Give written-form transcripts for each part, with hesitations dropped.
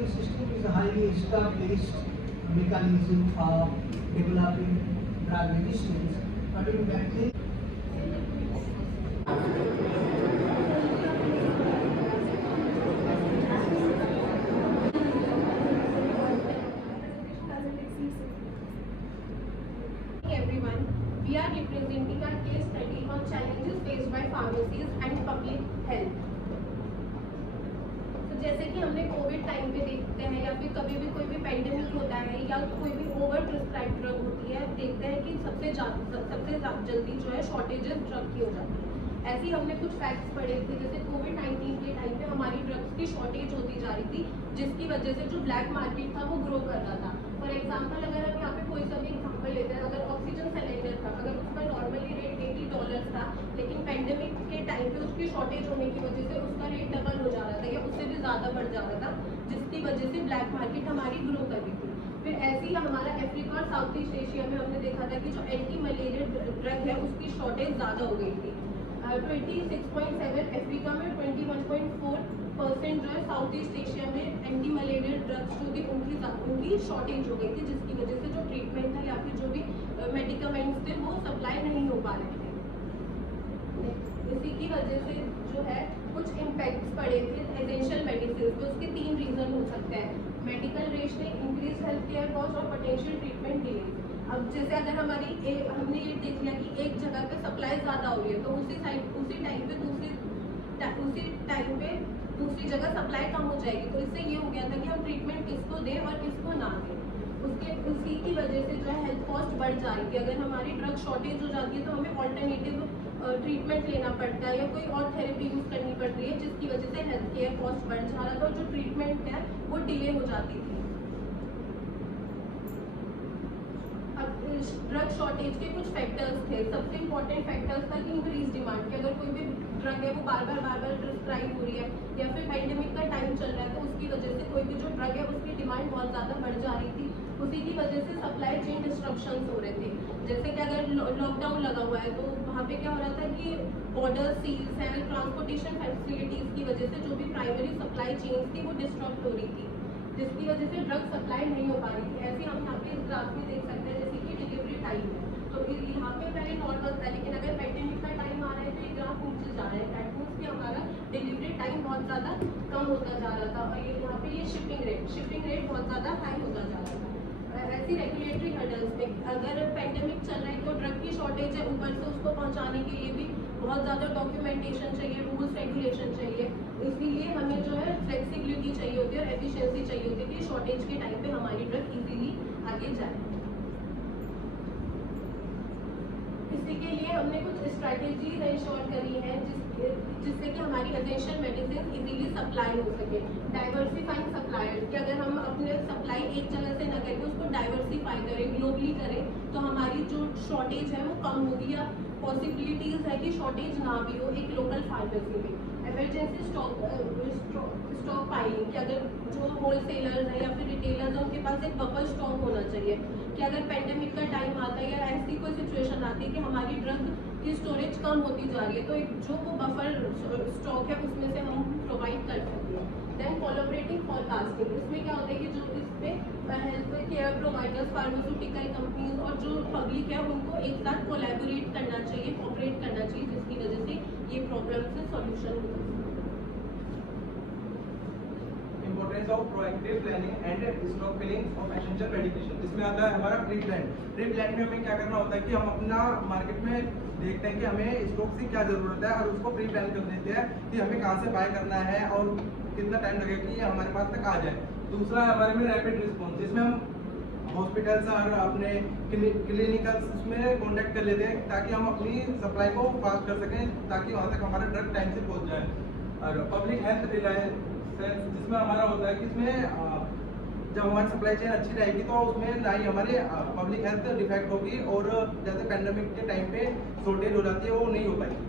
Manufacturing system is a highly established mechanism of developing drug medicines, but in practice, everyone, we are representing our case study on challenges faced by pharmacies and public health. तो जैसे कि हमने Covid time पे देखते हैं या फिर कभी भी कोई भी पेंडेमिक होता है या कोई भी ओवर प्रिस्क्राइब ड्रग होती है, देखते हैं कि सबसे जल्दी जो है शॉर्टेजेस ड्रग की हो जाती है। ऐसे ही हमने कुछ फैक्ट्स पढ़े थे, जैसे कोविड-19 के टाइम पे हमारी ड्रग्स की शॉर्टेज होती जा रही थी, जिसकी वजह से जो ब्लैक मार्केट था वो ग्रो कर रहा था। फॉर एग्जांपल अगर हम यहाँ पे कोई सा भी एग्जांपल लेते हैं, अगर ऑक्सीजन सिलेंडर था, अगर उसका नॉर्मली रेट $80 था, लेकिन पेंडेमिक के टाइम पे उसकी शॉर्टेज होने की वजह से उसका रेट डबल हो जा रहा था या उससे भी ज़्यादा बढ़ जा रहा था, जिसकी वजह से ब्लैक मार्केट हमारी ग्रो कर रही थी। फिर ऐसे ही हमारा अफ्रीका और साउथ ईस्ट एशिया में हमने देखा था कि जो एंटी मलेरिया ड्रग है उसकी शॉर्टेज ज़्यादा हो गई थी। 26.7 अफ्रीका में, 21.4% जो है साउथ ईस्ट एशिया में एंटी मलेरिया ड्रग्स जो थी उनकी शॉर्टेज हो गई थी, जिसकी वजह से जो ट्रीटमेंट था या फिर जो भी मेडिकामेंट्स थे वो सप्लाई नहीं हो पा रहे थे। इसी की वजह से जो है कुछ इम्पैक्ट्स पड़े थे एसेंशियल मेडिसिन पे। उसके 3 रीजन हो सकते हैं: medical rationing, increase health care cost और पोटेंशियल ट्रीटमेंट डिले। अब जैसे अगर हमने ये देख लिया कि एक जगह पे सप्लाई ज़्यादा हो रही है, तो उसी टाइम पे दूसरी जगह सप्लाई कम हो जाएगी, तो इससे ये हो गया था कि हम ट्रीटमेंट किसको दें और किसको ना दें। उसी की वजह से जो है हेल्थ कॉस्ट बढ़ जा रही थी। अगर हमारी ड्रग शॉर्टेज हो जाती है तो हमें ऑल्टरनेटिव ट्रीटमेंट लेना पड़ता है या कोई और थेरेपी यूज़ करनी पड़ रही है, जिसकी वजह से हेल्थ केयर कॉस्ट बढ़ जा रहा था और जो ट्रीटमेंट है वो डिले हो जाती थी। ड्रग शॉर्टेज के कुछ फैक्टर्स थे। सबसे इम्पोर्टेंट फैक्टर्स था कि इंक्रीज डिमांड, कि अगर कोई भी ड्रग है वो बार बार प्रिस्क्राइब हो रही है या फिर पेंडेमिक का टाइम चल रहा है, तो उसकी वजह से कोई भी जो ड्रग है उसकी डिमांड बहुत ज़्यादा बढ़ जा रही थी। उसी की वजह से सप्लाई चेन डिस्ट्रप्शंस हो रहे थे। जैसे कि अगर लॉकडाउन लगा हुआ है तो वहाँ पे क्या हो रहा था कि बॉर्डर सील्स हैं, ट्रांसपोर्टेशन फैसिलिटीज़ की वजह से जो भी प्राइमरी सप्लाई चेन्स थी वो डिस्ट्रप्ट हो रही थी, जिसकी वजह से ड्रग सप्लाई नहीं हो पा रही थी। ऐसे हम यहाँ पे इस ग्राफ में देख सकते हैं, जैसे कि डिलीवरी टाइम है, तो यहाँ पे पहले नॉर्मल था, लेकिन अगर पेंडेमिक का टाइम आ रहा है तो ये ग्राफ नीचे जा रहा है। दैट मीन्स कि हमारा डिलीवरी टाइम बहुत ज़्यादा कम होता जा रहा था और यहाँ पे ये शिपिंग रेट बहुत ज़्यादा हाई होता जा रहा था। ऐसी रेगुलेटरी हर्डल्स में अगर पेंडेमिक चल रहा है तो ड्रग की शॉर्टेज है, ऊपर से उसको पहुँचाने के लिए भी बहुत ज़्यादा डॉक्यूमेंटेशन चाहिए, रूल्स रेगुलेशन चाहिए। इसीलिए हमें जो है फ्लेक्सिबिलिटी चाहिए होती है और एफिशिएंसी चाहिए होती है कि शॉर्टेज के टाइम पे हमारी ड्रग इजीली आगे जाए। इसी के लिए हमने कुछ स्ट्रैटेजीज इंश्योर करी है जिससे कि हमारी एसेंशियल मेडिसिन इजीली सप्लाई हो सके। डाइवर्सिफाइंग सप्लायर्स, कि अगर हम अपने सप्लाई एक जगह से न करके उसको डाइवर्सिफाई करें, ग्लोबली करें, तो हमारी जो शॉर्टेज है वो कम होगी या पॉसिबिलिटीज़ है कि शॉर्टेज ना भी हो एक लोकल फार्मेसी में। एमरजेंसी स्टॉक पाइलिंग, कि अगर जो होलसेलर्स हैं या फिर रिटेलर्स हैं उनके पास एक बफर स्टॉक होना चाहिए कि अगर पेंडेमिक का टाइम आता है या ऐसी कोई सिचुएशन आती है कि हमारी ड्रग की स्टोरेज कम होती जा रही है, तो एक जो वो बफर स्टॉक है उसमें से हम प्रोवाइड कर सकते हैं। देन कोलैबोरेटिंग फॉरकास्टिंग, इसमें क्या होता है कि जो इसमें health care providers, pharmaceutical companies और जो पब्लिक है उनको एक साथ कोलैबोरेट करना चाहिए, कोऑपरेट करना चाहिए, जिसकी वजह से ये प्रॉब्लम से सॉल्यूशन हो। Importance of proactive planning and stock filling of essential medication. इसमें आता है हमारा प्री प्लान। प्री प्लान में हमें क्या करना होता है कि हम अपना मार्केट में देखते हैं कि हमें स्टॉक की क्या जरूरत है और उसको प्री प्लान कर देते हैं कि हमें कहाँ से बाय करना है और कितना टाइम लगेगा कि ये हमारे पास तक आ जाए। दूसरा है हमारे में रैपिड रिस्पॉन्स, जिसमें हम हॉस्पिटल्स और अपने क्लिनिकल्स में कॉन्टैक्ट कर लेते हैं ताकि हम अपनी सप्लाई को फास्ट कर सकें, ताकि वहाँ तक हमारा ड्रग टाइम से पहुँच जाए। और पब्लिक हेल्थ रिलायंस, जिसमें हमारा होता है कि इसमें जब हमारी सप्लाई चेन अच्छी रहेगी तो उसमें ना ही हमारे पब्लिक हेल्थ डिफेक्ट होगी और जैसे पेंडेमिक के टाइम पे शॉर्टेज हो जाती है वो नहीं हो पाएगी।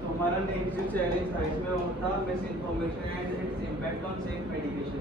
तो हमारा नेक्स्ट जो चैलेंज था इसमें होता miss information and its impact on safe medication.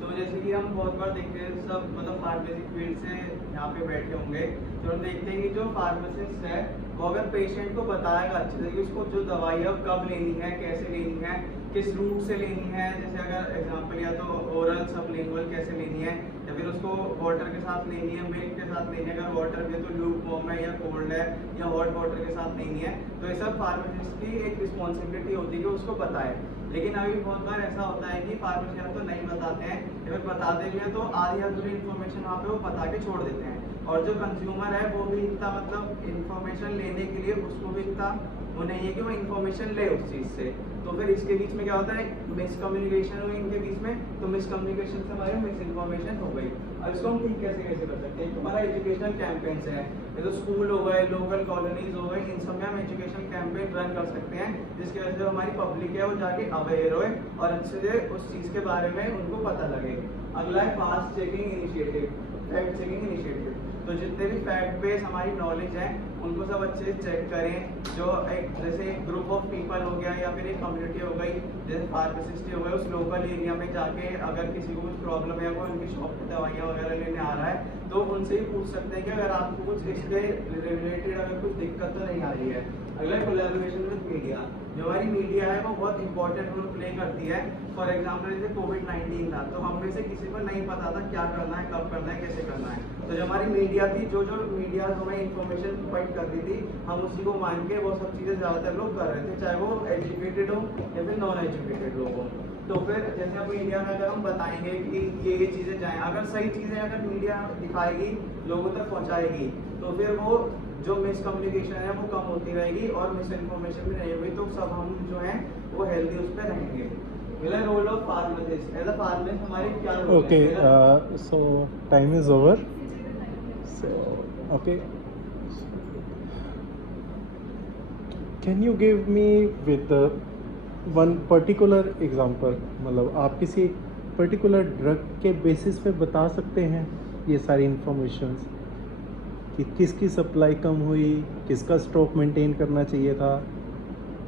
तो जैसे कि हम बहुत बार देखते हैं, सब मतलब फार्मेसी फील्ड से यहाँ पे बैठे होंगे, तो हम देखते हैं कि जो फार्मासिस्ट है वो अगर पेशेंट को बताएगा अच्छे से कि उसको जो दवाई है वो कब लेनी है, कैसे लेनी है, किस रूट से लेनी है, जैसे अगर एग्जांपल या तो ओरल सबलिंगुअल कैसे लेनी है, या फिर उसको वाटर के साथ लेनी है, मिल्क के साथ लेनी है, अगर वाटर में तो लूप वार्म है या कोल्ड है या हॉट वाटर के साथ लेनी है, तो ये सब फार्मासिस्ट की एक रिस्पॉन्सिबिलिटी होती है कि उसको बताए। लेकिन अभी बहुत बार ऐसा होता है कि फार्मेसी तो नहीं बताते हैं, या फिर बताते भी हैं तो आधी अधूरी इन्फॉर्मेशन वहाँ पे वो बता के छोड़ देते हैं, और जो कंज्यूमर है वो भी इतना मतलब इन्फॉर्मेशन लेने के लिए उसको भी इतना वो नहीं है कि वो इन्फॉर्मेशन ले उस चीज़ से। तो फिर इसके बीच में क्या होता है, मिसकम्युनिकेशन हुई इनके बीच में, तो मिसकम्युनिकेशन से हमारी मिस इन्फॉर्मेशन हो गई। अब इसको हम ठीक कैसे कैसे कर सकते हैं, हमारा एजुकेशनल कैंपेन्स है, ये तो स्कूल हो गए, लोकल कॉलोनीज हो गए, इन सब में हम एजुकेशन कैंपेन रन कर सकते हैं, जिसकी वजह से हमारी पब्लिक है वो जाके अवेयर होए और अच्छे से उस चीज़ के बारे में उनको पता लगे। अगला है fast checking initiative, fact checking initiative. तो जितने भी फैक्ट बेस हमारी नॉलेज है उनको सब अच्छे से चेक करें। जो एक जैसे एक ग्रुप ऑफ पीपल हो गया या फिर एक कम्युनिटी हो गई, जैसे फार्मासिस्ट हो गए, उस लोकल एरिया में जाके अगर किसी को कुछ प्रॉब्लम है, वो उनकी शॉप पे दवाइयाँ वगैरह लेने आ रहा है, तो उनसे ही पूछ सकते हैं कि अगर आपको कुछ इसके रिलेटेड अगर कुछ दिक्कत तो नहीं आ रही है। अगला कोलैबोरेशन विद मीडिया, जो हमारी मीडिया है वो बहुत इंपॉर्टेंट रोल प्ले करती है। फॉर एग्जाम्पल जैसे कोविड-19 था, तो हम में से किसी को नहीं पता था क्या करना है, कब करना है, कैसे करना है, तो जो हमारी मीडिया थी, जो मीडिया हमें इन्फॉर्मेशन प्रोवाइड कर रही थी, हम उसी को मान के वो सब चीज़ें ज़्यादातर लोग कर रहे थे, चाहे वो एजुकेटेड हो या फिर नॉन एजुकेटेड लोग हों। तो फिर जैसे अब मीडिया में अगर हम बताएंगे कि ये चीज़ें जाएँ, अगर सही चीज़ें अगर मीडिया दिखाएगी, लोगों तक पहुँचाएगी, तो फिर वो जो मिसकम्युनिकेशन है वो कम होती रहेगी और मिस इन्फॉर्मेशन भी नहीं होगी, तो सब हम जो हैं वो हेल्दी उस पर रहेंगे। मेरा role of pharmacist as a pharmacist हमारी क्या रोल है? Okay, so time is over. So, okay. Can you give me with one particular example? मतलब आप किसी पर्टिकुलर ड्रग के बेसिस पे बता सकते हैं ये सारी इंफॉर्मेशंस कि किसकी सप्लाई कम हुई, किसका स्टॉक मेंटेन करना चाहिए था।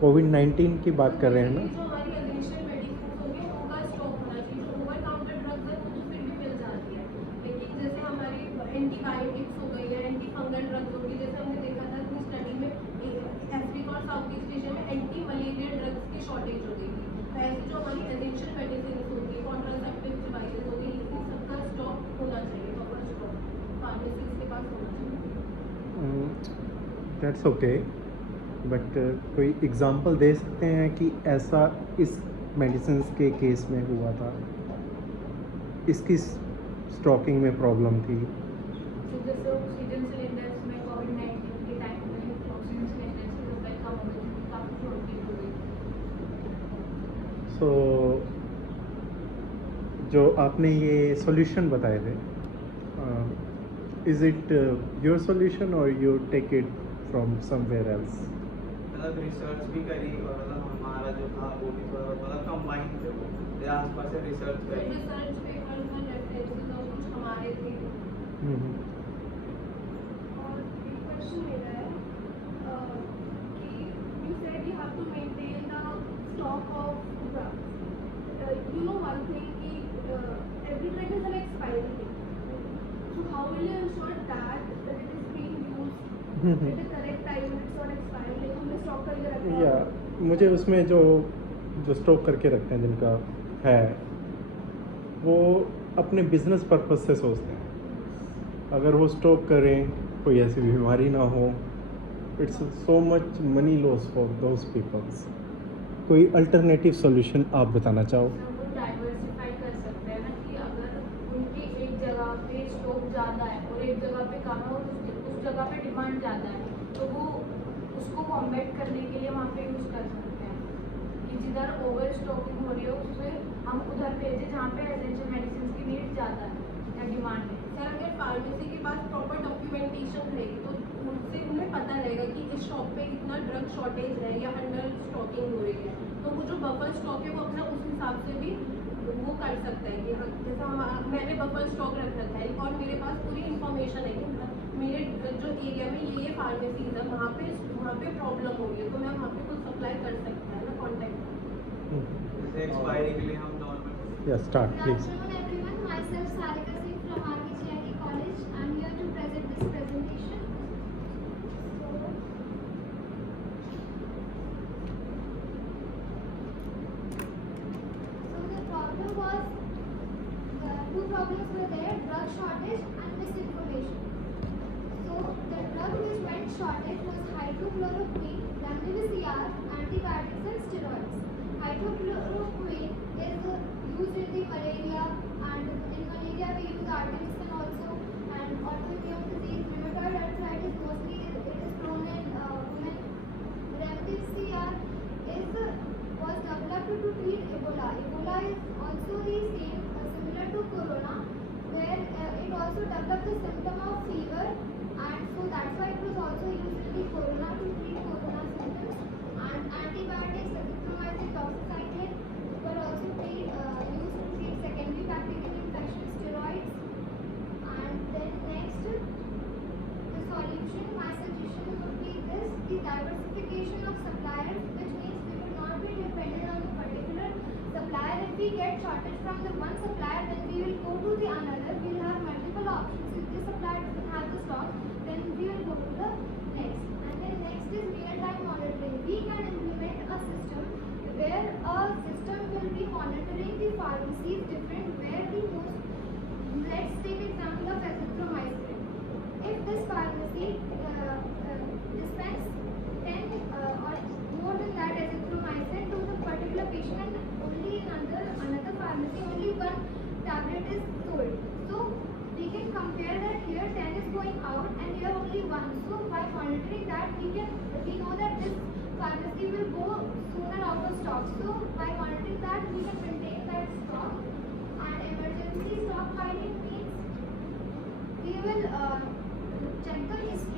कोविड-19 की बात कर रहे हैं ना? जो हमारी एसेंशियल मेडिसिन होंगे उनका स्टॉक होना चाहिए। जो ओवर काउंटर ड्रग्स है वो तो फिर भी मिल जाती है, लेकिन जैसे हमारी एंटीबायोटिक्स हो गई या एंटी फंगल ड्रग्स होगी, जैसे हमने देखा था अपनी स्टडी में अफ्रीका और साउथ ईस्ट एशिया में एंटी मलेरिया ड्रग्स की शॉर्टेज हो गई थी। तो ऐसी जो हमारी एसेंशियल मेडिसिन होगी, कॉन्ट्रासेप्टिव डिवाइसेस होगी, इन सबका स्टॉक होना चाहिए, प्रॉपर स्टॉक फार्मेसीज के पास होना चाहिए। दैट्स ओके, बट कोई एग्जांपल दे सकते हैं कि ऐसा इस मेडिसिन के केस में हुआ था, इसकी स्टॉकिंग में प्रॉब्लम थी? तो जैसे ऑक्सीजन सिलेंडर्स में कोविड-19 के टाइम में ऑक्सीजन सिलेंडर्स की सप्लाई कम हो गई थी, काफ़ी शॉर्टेज हो गई। सो जो आपने ये सॉल्यूशन बताए थे, इज़ इट योर सॉल्यूशन और you take it from somewhere else? मतलब रिसर्च भी करी और मतलब हमारा जो था वो भी थोड़ा मतलब कंबाइन थे, वो मेरे आसपास से रिसर्च करी। रिसर्च पेपर्स में रेफरेंसेस और कुछ हमारे थे। और एक क्वेश्चन मेरा है कि you said you have to maintain the stock of drugs. You know one thing कि every drug has an expiry date. So how will you ensure that it is being used at the correct time and it's not expiring? Like हमने stock करके रखा या मुझे उसमें जो stock करके रखते हैं जिनका है, वो अपने बिजनेस पर्पस से सोचते हैं। अगर वो स्टॉक करें, कोई ऐसी बीमारी ना हो, it's so much money loss for those peoples. कोई अल्टरनेटिव सॉल्यूशन आप बताना चाहो? वो डाइवर्सिफाई कर सकते हैं ना, कि अगर उनकी एक जगह पे स्टॉक ज़्यादा है और एक जगह पे कम है और उस जगह पे डिमांड ज़्यादा है, तो वो उसको कॉम्बैट करने के लिए वहाँ पे यूज़ कर सकते हैं कि जिधर ओवर स्टॉकिंग हो रही है उससे हम उधर भेजें जहाँ पे एसेंशियल मेडिसिन की नीड ज़्यादा है या डिमांड है। सर अगर फार्मेसी के पास प्रॉपर डॉक्यूमेंटेशन रहेगी तो उनसे उन्हें पता रहेगा कि इस शॉप पे इतना ड्रग शॉर्टेज है या अंडर स्टॉकिंग हो रही है, तो वो जो बफर स्टॉक है वो अपना उस हिसाब से भी वो कर सकता है कि जैसा मैंने बफर स्टॉक रख रखा है और मेरे पास पूरी इन्फॉर्मेशन है कि मेरे जो एरिया में ये फार्मेसीज है वहाँ पे प्रॉब्लम हो रही है, तो मैं वहाँ पे कुछ सप्लाई कर सकता है ना कॉन्टैक्ट। जैसे एक्सपायरी के लिए हम नॉर्मल या start Good please. afternoon, everyone. Myself Sarika Singh from RVGIT College. I'm here to present this presentation. So, two problems were there: drug shortage and misinformation. So the drug which went shortage was hydrochloroquine, remdesivir, antibiotics and steroids. Hydrochloroquine is used in the malaria, and in malaria we use artemisinin also, and autoimmune disease, rheumatoid arthritis, mostly it is prone in women. Remdesivir was developed to treat Ebola. Ebola is also the same, similar to corona, where it also developed the symptom of fever, and so that's why it was also used in the corona to treat corona symptoms. And antibiotics, azithromycin, doxycycline were also used to treat secondary bacterial infection, steroids. And then next, the solution, my suggestion would be this: the diversification of suppliers, which means we will not be dependent on a particular supplier. If we get shortage from the one supplier, then we will go to the another. We will have multiple options. If this supplier doesn't have the stock, then we will go to the next. And then next is real-time monitoring. We can implement a system where a system will be monitoring the pharmacies different, where the most, let's take example of azithromycin. If this pharmacy dispense 10 or more than that azithromycin to the particular patient, and only in another pharmacy only one tablet is sold, so we can compare that here 10 is going out and here only one. So by monitoring that, we know that this pharmacy will go sooner out of stock. So by monitoring that, we can maintain that stock. And emergency stockpiling means we will check the history